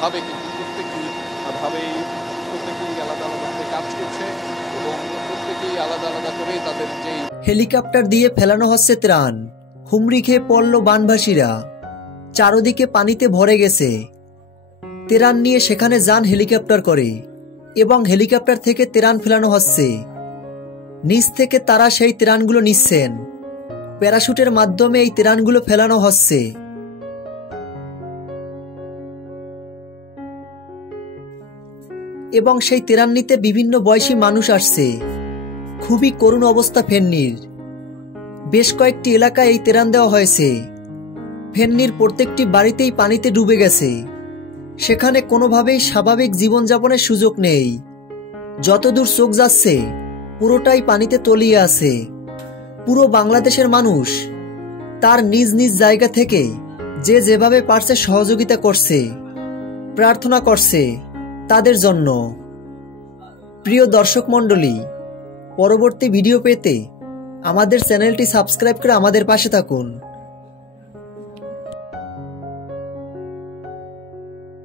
ভাবে, কিন্তু প্রত্যেকেই আলাদা আলাদাভাবে কাজ করছে এবং প্রত্যেকেই আলাদা আলাদা করে তাদের যেই হেলিকপ্টার দিয়ে ফেলানো হচ্ছে ত্রাণ। হুমড়ি খেয়ে পড়ল বানভাসীরা, চারদিকে পানিতে ভরে গেছে। ত্রাণ নিয়ে সেখানে যান হেলিকপ্টার করে এবং হেলিকপ্টার থেকে ত্রাণ ফেলানো হচ্ছে। নিচ থেকে তারা সেই ত্রাণগুলো নিচ্ছেন, প্যারাশুটের মাধ্যমে এই ত্রাণগুলো ফেলানো হচ্ছে। এবং সেই ত্রাণ নিতে বিভিন্ন বয়সী মানুষ আসছে। খুবই করুণ অবস্থা ফেনীর। বেশ কয়েকটি এলাকায় এই ত্রাণ দেওয়া হয়েছে। ফেনীর প্রত্যেকটি বাড়িতেই পানিতে ডুবে গেছে। সেখানে কোনোভাবেই স্বাভাবিক জীবনযাপনের সুযোগ নেই। যতদূর চোখ যাচ্ছে পুরোটাই পানিতে তলিয়ে আছে। পুরো বাংলাদেশের মানুষ তার নিজ নিজ জায়গা থেকে যে যেভাবে পারছে সহযোগিতা করছে, প্রার্থনা করছে তাদের জন্য। প্রিয় দর্শক মণ্ডলী, পরবর্তী ভিডিও পেতে আমাদের চ্যানেলটি সাবস্ক্রাইব করে আমাদের পাশে থাকুন।